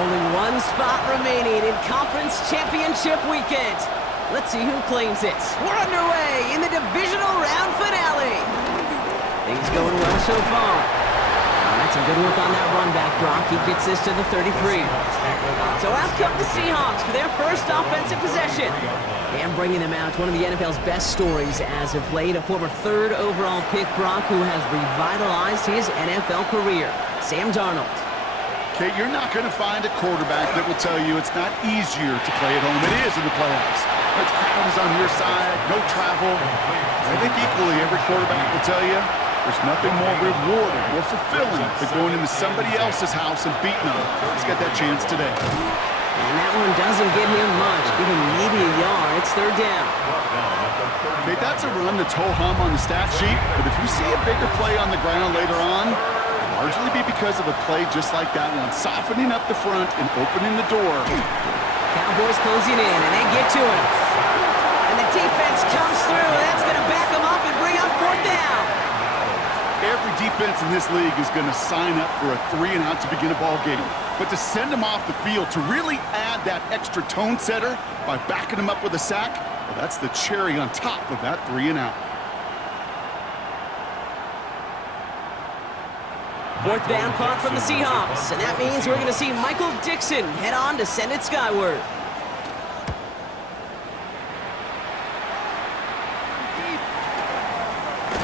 Only one spot remaining in Conference Championship weekend. Let's see who claims it. We're underway in the Divisional Round finale. Things going well so far. That's some good work on that run back, Brock. He gets this to the 33. So out come the Seahawks for their first offensive possession. And bringing them out, one of the NFL's best stories as of late, a former third overall pick, Brock, who has revitalized his NFL career, Sam Darnold. Okay, you're not going to find a quarterback that will tell you it's not easier to play at home. It is in the playoffs. The crowd is on your side, no travel. I think equally every quarterback will tell you there's nothing more rewarding, more fulfilling than going into somebody else's house and beating them. He's got that chance today. And that one doesn't give him much. Give him maybe a yard. It's third down. Okay, that's a run that's ho-hum on the stat sheet, but if you see a bigger play on the ground later on, it'll largely be because of a play just like that one, softening up the front and opening the door. Cowboys closing in, and they get to him. And the defense comes through, and that's going to back them up and bring up fourth down. Every defense in this league is going to sign up for a 3-and-out to begin a ball game. But to send them off the field, to really add that extra tone setter by backing them up with a sack, well, that's the cherry on top of that 3-and-out. Fourth down punt from the Seahawks, and that means we're going to see Michael Dixon head on to send it skyward.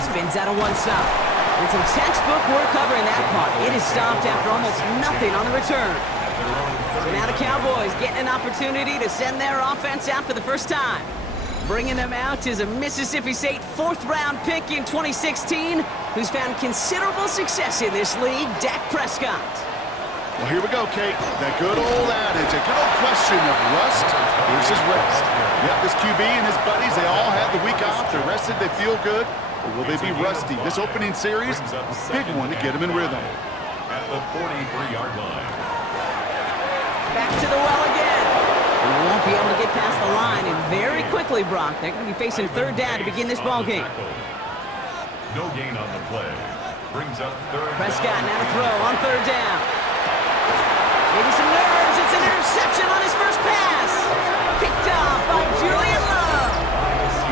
Spins out of one stop. And some textbook work covering that punt. It is stopped after almost nothing on the return. So now the Cowboys getting an opportunity to send their offense out for the first time. Bringing them out is a Mississippi State fourth-round pick in 2016 who's found considerable success in this league, Dak Prescott. Well, here we go, Kate. That good old adage, a good old question of rust versus rest. Yep, this QB and his buddies, they all had the week off. They're rested, they feel good. Or will they be rusty? This opening series, a big one to get them in rhythm. At the 43-yard line. Back to the well again. And they won't be able to get past the line. And very quickly, Brock, they're going to be facing third down to begin this ball game. No gain on the play. Brings up third. Prescott now to throw on third down. Maybe some nerves. It's an interception on his first pass. Picked off by Julian Love.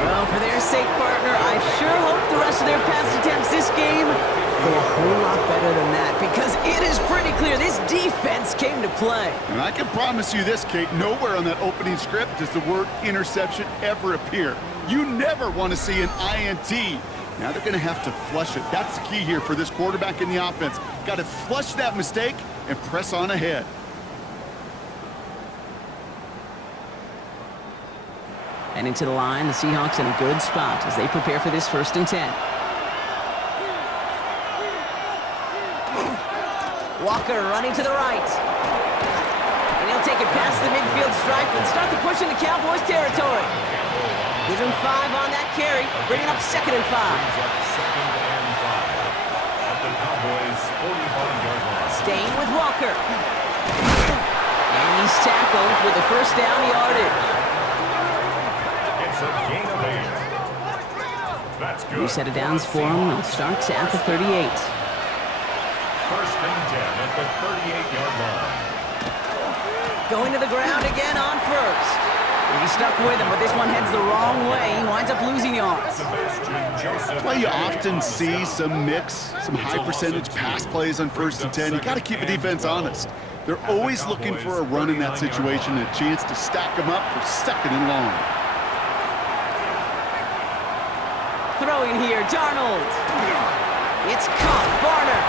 Well, for their sake, partner, I sure hope the rest of their pass attempts this game go a whole lot better than that, because it is pretty clear this defense came to play. And I can promise you this, Kate, nowhere on that opening script does the word interception ever appear. You never want to see an INT. Now they're going to have to flush it. That's the key here for this quarterback in the offense. Got to flush that mistake and press on ahead. And into the line, the Seahawks in a good spot as they prepare for this 1st and 10. Walker running to the right. And he'll take it past the midfield stripe and start the push into Cowboys territory. Give him 5 on that carry, bringing up 2nd and 5. At the Cowboys' 45-yard line. Staying with Walker. And he's tackled with the first down yardage. It's a gain of 8. That's good. New set of downs for him. It starts at the 38. 1st and 10 at the 38-yard line. Going to the ground again on first. And he's stuck with him, but this one heads the wrong way. He winds up losing yards. That's why you often see some mix, some high-percentage pass plays on 1st and 10. You got to keep the defense honest. They're always looking for a run in that situation and a chance to stack them up for 2nd and long. Throwing here, Darnold. It's caught, Barner.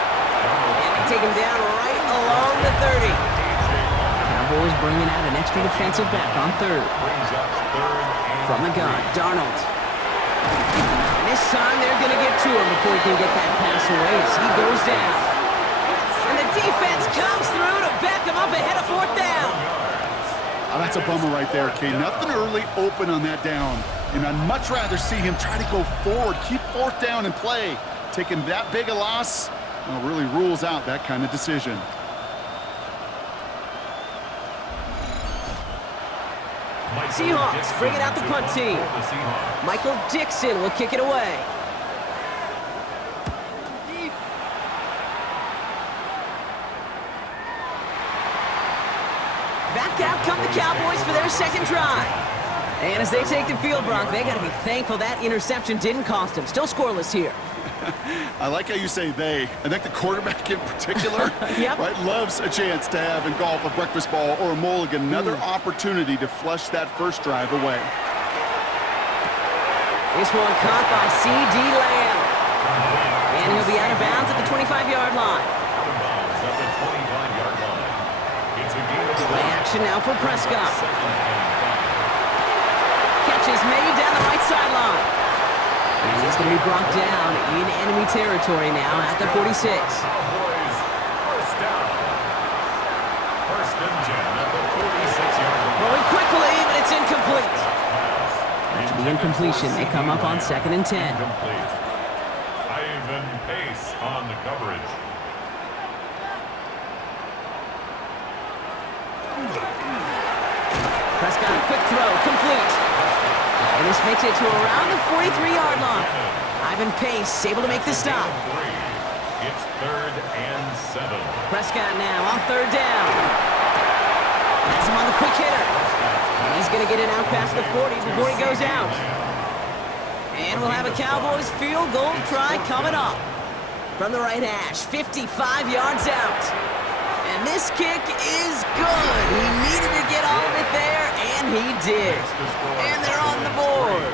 And they take him down right along the 30. Cowboys bringing out an extra defensive back on third. From the gun, Darnold. And this time they're going to get to him before he can get that pass away as he goes down. And the defense comes through to back him up ahead of 4th down. Oh, that's a bummer right there, Kay. Nothing early open on that down. And I'd much rather see him try to go forward, keep 4th down and play. Taking that big a loss, well, really rules out that kind of decision. Seahawks bringing out the punt team. Michael Dixon will kick it away. Back out come the Cowboys for their second drive. And as they take the field, Brock, they got to be thankful that interception didn't cost them. Still scoreless here. I like how you say they. I think the quarterback in particular Yep. right, loves a chance to have in golf a breakfast ball or a mulligan, another opportunity to flush that first drive away. This one caught by C.D. Lamb. And he'll be out of bounds at the 25-yard line. Out of bounds at the 25-yard line. It's a game of Play action now for Prescott. Catch is made down the right sideline. And he's going to be brought down in enemy territory now at the 46. Cowboys first down. First and 10 at the 46-yard line. Going quickly, but it's incomplete. After the incompletion, they come up on 2nd and 10. Incomplete. Ivan Pace on the coverage. Prescott, a quick throw, complete. And this makes it to around the 43-yard line. Ivan Pace able to make the stop. It's 3rd and 7. Prescott now on 3rd down. Has him on the quick hitter. And he's going to get it out past the 40 before he goes out. And we'll have a Cowboys field goal try coming up. From the right hash, 55 yards out. And this kick is good. He needed to get all of it there, and he did. And they're on the board.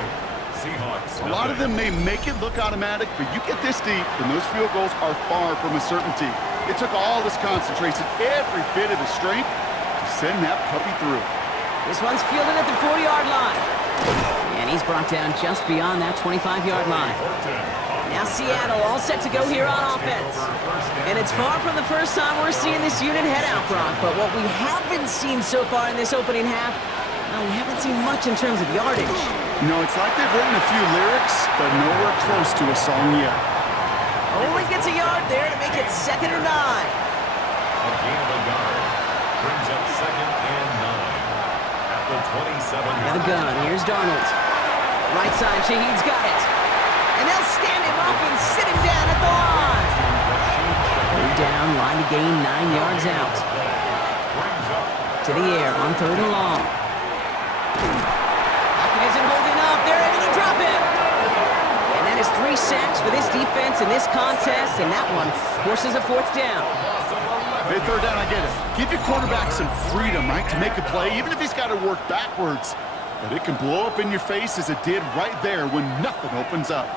Seahawks. A lot of them may make it look automatic, but you get this deep, and those field goals are far from a certainty. It took all his concentration, every bit of his strength, to send that puppy through. This one's fielded at the 40-yard line. And he's brought down just beyond that 25-yard line. Now Seattle all set to go here on offense. And it's far from the first time we're seeing this unit head out, Brock. But what we haven't seen so far in this opening half, well, we haven't seen much in terms of yardage. You know, it's like they've written a few lyrics, but nowhere close to a song yet. Only gets a yard there to make it 2nd and 9. A gain of a yard brings up 2nd and 9 at the 27. Now the gun. Here's Darnold. Right side, Shaheed's got it. And they'll stand him up and sit him down at the line. Third down, line to gain 9 yards out. To the air on 3rd and long. Lockett isn't holding up. They're able to drop him. And that is 3 sacks for this defense in this contest, and that one forces a 4th down. Hey, 3rd down, I get it. Give your quarterback some freedom, right, to make a play, even if he's got to work backwards. But it can blow up in your face as it did right there when nothing opens up.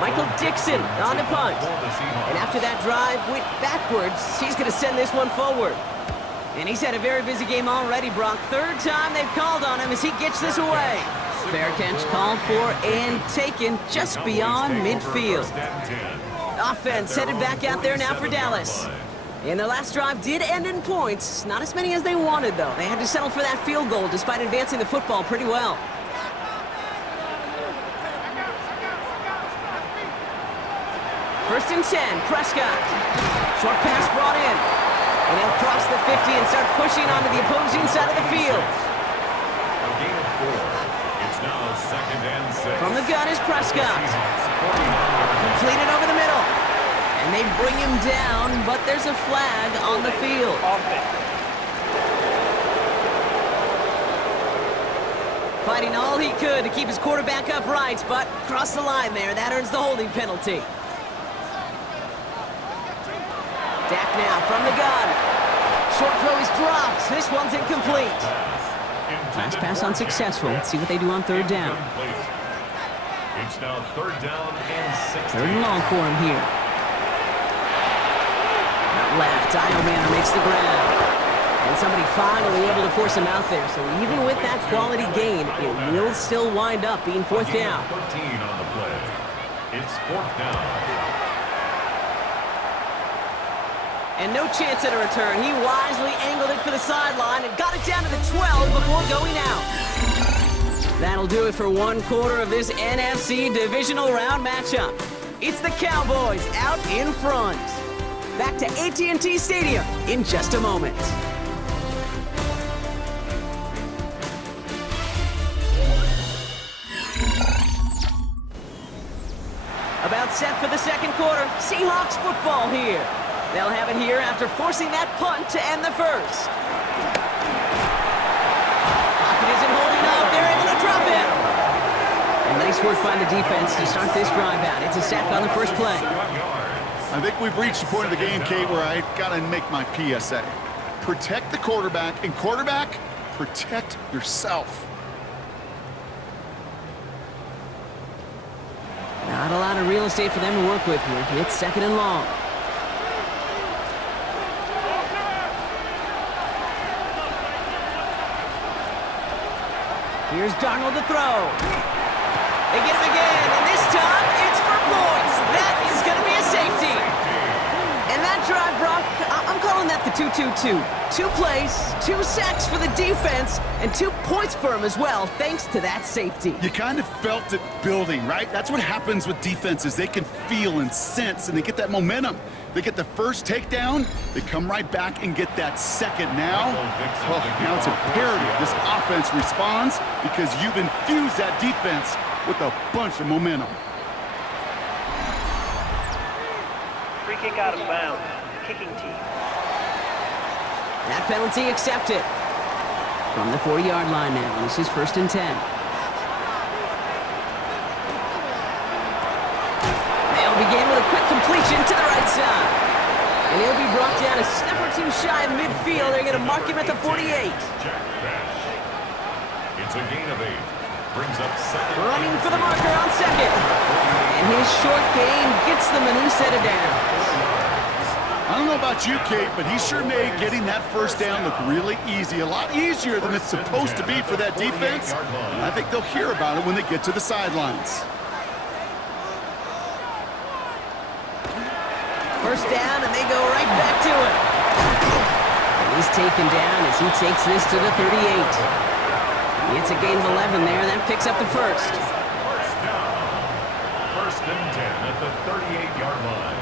Michael Dixon on the punt. And after that drive went backwards, he's going to send this one forward. And he's had a very busy game already, Brock. 3rd time they've called on him as he gets this away. Fair catch called for and taken just beyond midfield. Offense headed back out there now for Dallas. And their last drive did end in points. Not as many as they wanted, though. They had to settle for that field goal despite advancing the football pretty well. First and 10, Prescott. Short pass brought in. And he'll cross the 50 and start pushing onto the opposing side of the field. A gain of 4. It's now 2nd and 6. From the gun is Prescott. Completed over the middle. And they bring him down, but there's a flag on the field. Fighting all he could to keep his quarterback upright, but crossed the line there. That earns the holding penalty. Dak now from the gun. Short throw is dropped. This one's incomplete. Last pass unsuccessful. Let's see what they do on 3rd down. It's now 3rd down and 6. 3rd and long for him here. Out left, Diomana makes the grab. And somebody finally able to force him out there. So even with that quality gain, it will still wind up being 4th down. 13 on the play. It's 4th down. And no chance at a return. He wisely angled it for the sideline and got it down to the 12 before going out. That'll do it for 1/4 of this NFC Divisional Round matchup. It's the Cowboys out in front. Back to AT&T Stadium in just a moment. about set for the second quarter. Seahawks football here. They'll have it here after forcing that punt to end the first. Pocket isn't holding up. They're able to drop it. And nice work by the defense to start this drive out. It's a sack on the first play. I think we've reached the point of the game, Kate, where I got to make my PSA. Protect the quarterback, and quarterback, protect yourself. Not a lot of real estate for them to work with here. It's second and long. Here's Darnold to throw. They get him again, and this time it's for points. That is going to be a safety. And that drive, Brock, I'm calling that the 2-2-2. 2 plays, 2 sacks for the defense, and 2 points for him as well, thanks to that safety. You kind of felt it building, right? That's what happens with defenses. They can feel and sense, and they get that momentum. They get the first takedown, they come right back and get that second. Now it's imperative this offense responds because you've infused that defense with a bunch of momentum. Free kick out of bounds. Kicking team. That penalty accepted. From the 40-yard line now. This is 1st and 10. They'll begin with a quick completion to the right side. And he'll be brought down a step or 2 shy of midfield. They're going to mark him at the 48. It's a gain of 8. Brings up second. Running for the marker on second. And his short game gets them a new set of downs. I don't know about you, Kate, but he sure made getting that first down look really easy. A lot easier than it's supposed to be for that defense. I think they'll hear about it when they get to the sidelines. First down, and they go right back to it. And he's taken down as he takes this to the 38. It's a gain of 11 there. That picks up the first. First down. 1st and 10 at the 38-yard line.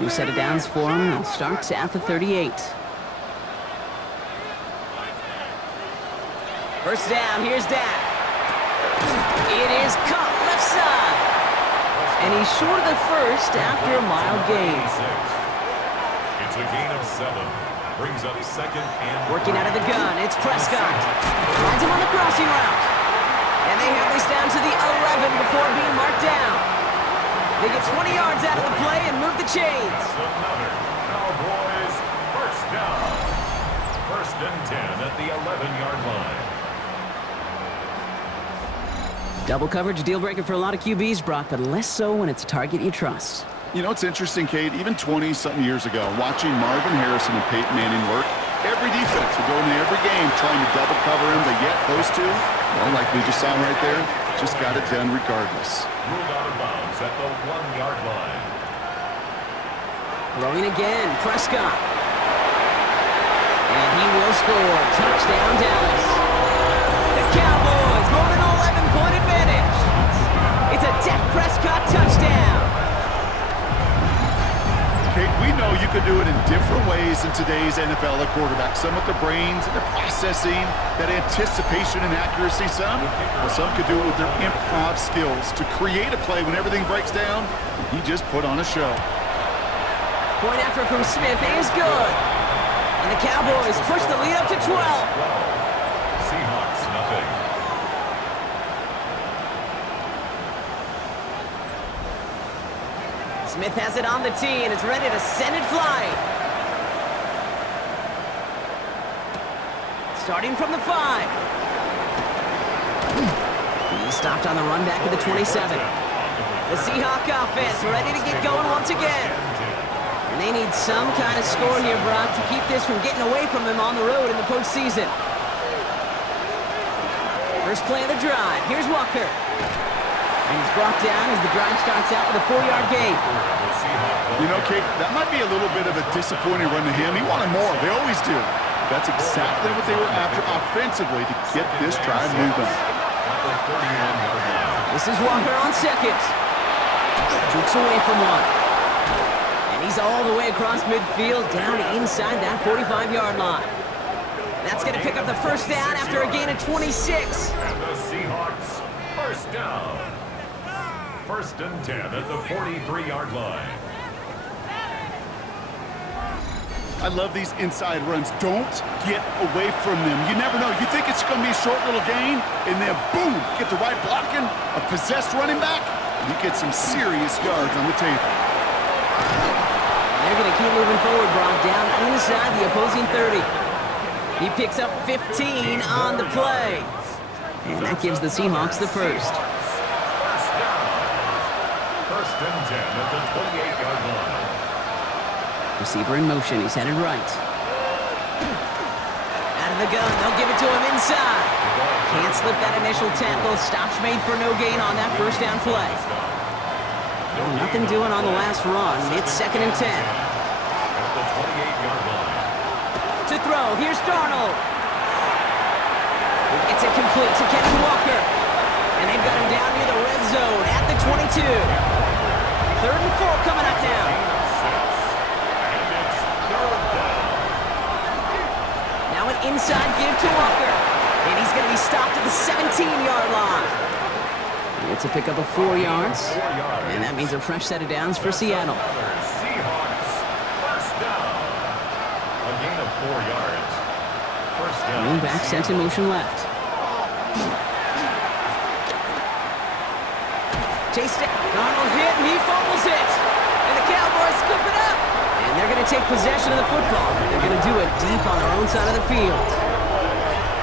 New set of downs for him. It starts at the 38. First down. Here's Dak. It is caught left side. And he's short of the first after a mild gain. It's a gain of 7. Brings up second and... Working out of the gun, it's Prescott. Finds him on the crossing route. And they have this down to the 11 before being marked down. They get 20 yards out of the play and move the chains. Another Cowboys first down. 1st and 10 at the 11-yard line. Double coverage, deal breaker for a lot of QBs, Brock, but less so when it's a target you trust. You know, it's interesting, Kate, even 20-something years ago, watching Marvin Harrison and Peyton Manning work, every defense would go into every game trying to double cover him, but yet those two, well, like we just saw right there, just got it done regardless. Ruled out of bounds at the 1-yard line. Throwing again, Prescott. And he will score. Touchdown, Dallas. The Cowboys hold an 11-point advantage. It's a Dak Prescott touchdown. Kate, we know you could do it in different ways in today's NFL at quarterback. Some with the brains and the processing, that anticipation and accuracy. Some could do it with their improv skills to create a play when everything breaks down. He just put on a show. Point after from Smith is good. And the Cowboys push the lead up to 12. Seahawks, nothing. Smith has it on the tee, and it's ready to send it flying. Starting from the 5. He stopped on the run back at the 27. The Seahawk offense ready to get going once again. And they need some kind of score here, Brock, to keep this from getting away from them on the road in the postseason. First play of the drive. Here's Walker. And he's brought down as the drive starts out with a 4-yard gain. You know, Kate, that might be a little bit of a disappointing run to him. He wanted more. They always do. That's exactly what they were after offensively to get this drive moving. This is Walker on second. Jukes away from one. And he's all the way across midfield, down inside that 45-yard line. That's going to pick up the first down after a gain of 26. And the Seahawks first down. First and 10 at the 43-yard line. I love these inside runs. Don't get away from them. You never know. You think it's going to be a short little gain, and then boom, get the right blocking, a possessed running back, and you get some serious yards on the table. They're going to keep moving forward, Brock, down inside the opposing 30. He picks up 15 on the play. And that gives the Seahawks the first. First and 10 at the 28-yard line. Receiver in motion. He's headed right. Out of the gun. They'll give it to him inside. Can't slip that initial tackle. Stops made for no gain on that first down play. Nothing doing on the last run. It's second and 10. At the 28-yard line. To throw. Here's Darnold. It's a complete to Kevin Walker. And they've got him down near the red zone at the 22. Third and 4 coming up now. Now an inside give to Walker. And he's going to be stopped at the 17-yard line. It's a pickup of 4 yards. And that means a fresh set of downs for Seattle. Seahawks. First down. A gain of 4 yards. First down. Running back sent in motion left. Chased it. Darnold hit, and he fumbles it. And the Cowboys scoop it up. And they're going to take possession of the football. They're going to do it deep on their own side of the field.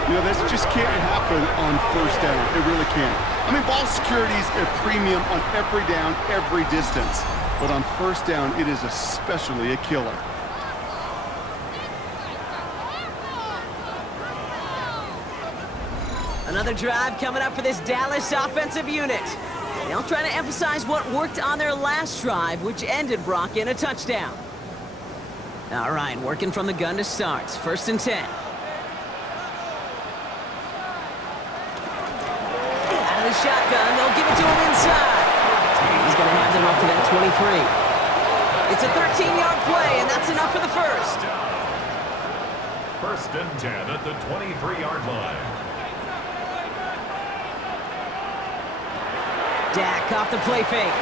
You know, this just can't happen on first down. It really can't. I mean, ball security is a premium on every down, every distance. But on first down, it is especially a killer. Another drive coming up for this Dallas offensive unit. They'll try to emphasize what worked on their last drive, which ended, Brock, in a touchdown. All right, working from the gun to start. First and 10. Out of the shotgun, they'll give it to him inside. He's going to have them up to that 23. It's a 13-yard play, and that's enough for the first. First and 10 at the 23-yard line. Dak off the play fake.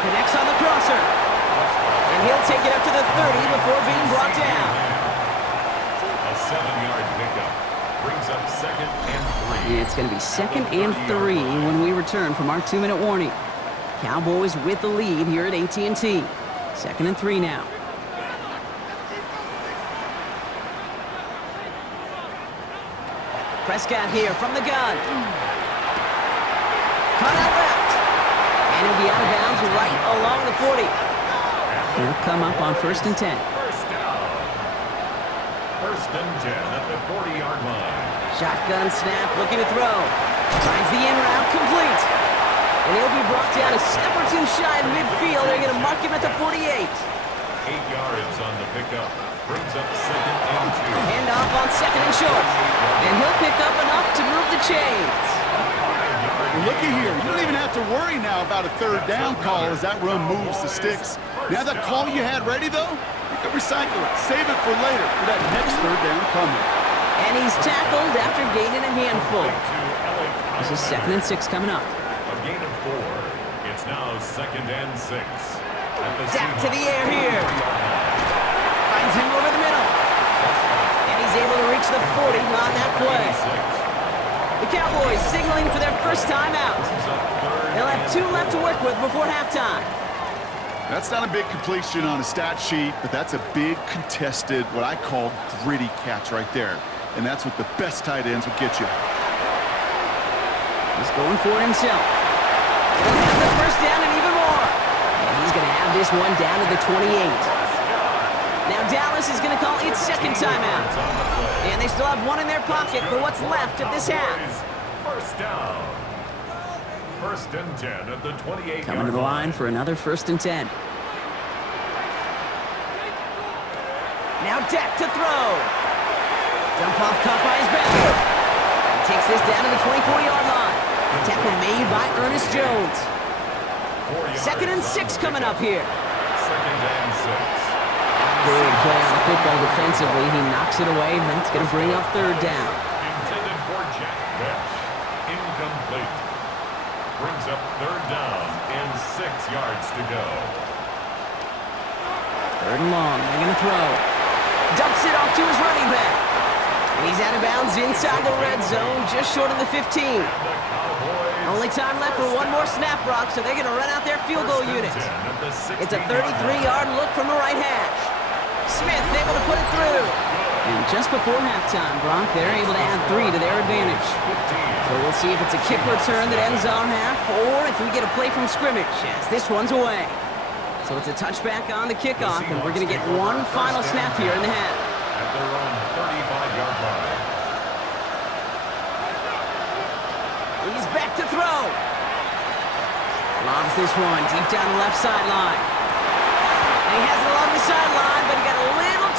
Connects on the crosser. And he'll take it up to the 30 before being brought down. A 7-yard pickup brings up second and 3. It's going to be second and 3 when we return from our 2-minute warning. Cowboys with the lead here at AT&T. Second and 3 now. Prescott here from the gun. Cut out left. And he'll be out of bounds right along the 40. He'll come up on first and 10. First down. First and 10 at the 40-yard line. Shotgun snap, looking to throw. Finds the in route, complete. And he'll be brought down a step or two shy of midfield. They're going to mark him at the 48. 8 yards on the pickup. Brings up second and 2. Hand off on second and short. And he'll pick up enough to move the chains. Looky here. You don't even have to worry now about a third down call as that run moves the sticks. Now that call you had ready, though, you can recycle it. Save it for later for that next third down coming. And he's tackled after gaining a handful. This is second and 6 coming up. A gain of 4. It's now second and 6. Dak to the air here. Finds him over the middle. And he's able to reach the 40 on that play. The Cowboys signaling for their first time out. They'll have 2 left to work with before halftime. That's not a big completion on a stat sheet, but that's a big contested, what I call gritty catch right there. And that's what the best tight ends will get you. He's going for it himself. He'll have the first down and even more. And he's going to have this one down to the 28. Now Dallas is going to call its second timeout. And they still have 1 in their pocket for what's left of this half. First down. First and 10 at the 28. Coming to the line for another first and 10. Now Dak to throw. Jump off caught by his back. He takes this down to the 24-yard line. Tackle made by Ernest Jones. Second and 6 coming up here. Second and 6. Good play on the football defensively. He knocks it away, and that's going to bring up third down. Intended for Jack Bech. Incomplete. Brings brings up 3rd down and 6 yards to go. 3rd and long. They're going to throw. Dumps it off to his running back. And he's out of bounds inside the red zone, just short of the 15. The Cowboys. Only time left for one more snap, Brock, so they're going to run out their field goal unit. It's a 33-yard look from the right hash. Smith able to put it through. And just before halftime, Brock, they're able to add 3 to their advantage. So we'll see if it's a kick return that ends our half, or if we get a play from scrimmage, as this one's away. So it's a touchback on the kickoff, and we're going to get one final snap here in the half. At their own 35-yard line. He's back to throw. Lobs this one deep down the left sideline. And he has it along the sideline, but he